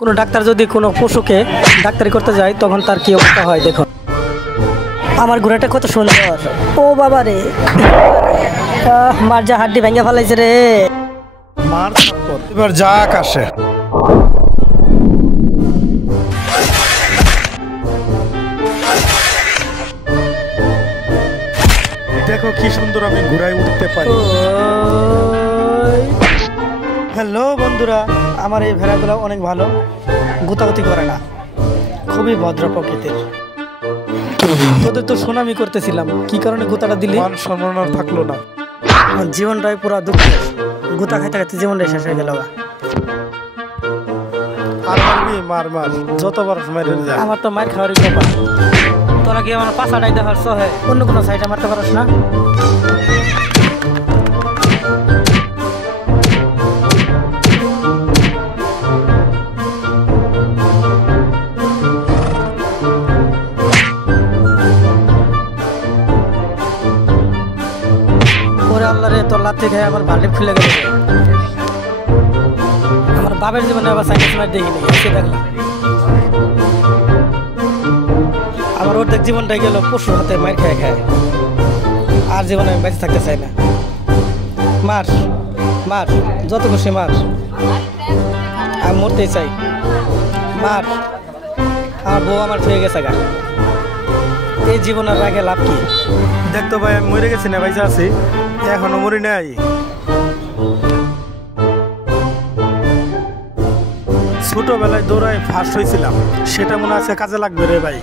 কোনো ডাক্তার যদি কোনো পশুকে ডাক্তারি করতে যায় তখন তার কি অবস্থা হয় দেখুন। আমার ঘোড়াটা কত সুন্দর, ও বাবা রে, মার যা হাড্ডি ভেঙে ফেলাইছে রে। মার থাপ্পড় এবার যা আকাশে। দেখো কি সুন্দর আমি ঘোড়ায় উঠতে পারি। হ্যালো বন্ধুরা, আমার এই ভেড়াগুলো অনেক ভালো, গুতাগুতি করে না, খুবই ভদ্র প্রকৃতির। তোদের তো সুনামি করতেছিলাম, কি কারণে গুতাটা দিলি? মান সম্মান আর থাকলো না, জীবনটাই পুরো দুঃখের, গুতা খাইতে খাইতে জীবনটাই শেষ হয়ে গেল। আর মারবি মার মার, যতবার মেরে যা। আমার তো মার খাওয়ারই ব্যাপার। তোরা কি আমার পাশাটাই দেখার সহে অন্য কোনো সাইডে মারতে পারস না? ওরে আল্লাহ রে, তোর লাথি খেয়ে আমার বালিপ খুলে গেল। আমার বাপের জীবনে আবার সাইকেল মার দেখিনি, এসে দেখলাম। আমার অর্ধেক জীবনটাই গেল পশুর হাতে মার খেয়ে খায়। আর জীবনে আমি বেঁচে থাকতে চাই না। মার মার, যত খুশি মার, আমি মরতেই চাই। মার, আমার বউ আমার ছুঁয়ে গেছে গা, এই জীবনের আগে লাভ কি? দেখতো ভাই আমি মরে গেছি না, ভাই আছি এখনো মরি নাই। ছোটবেলায় দৌড়ায় ফার্স্ট হয়েছিলাম, সেটা মনে আছে কাজে লাগবে রে ভাই।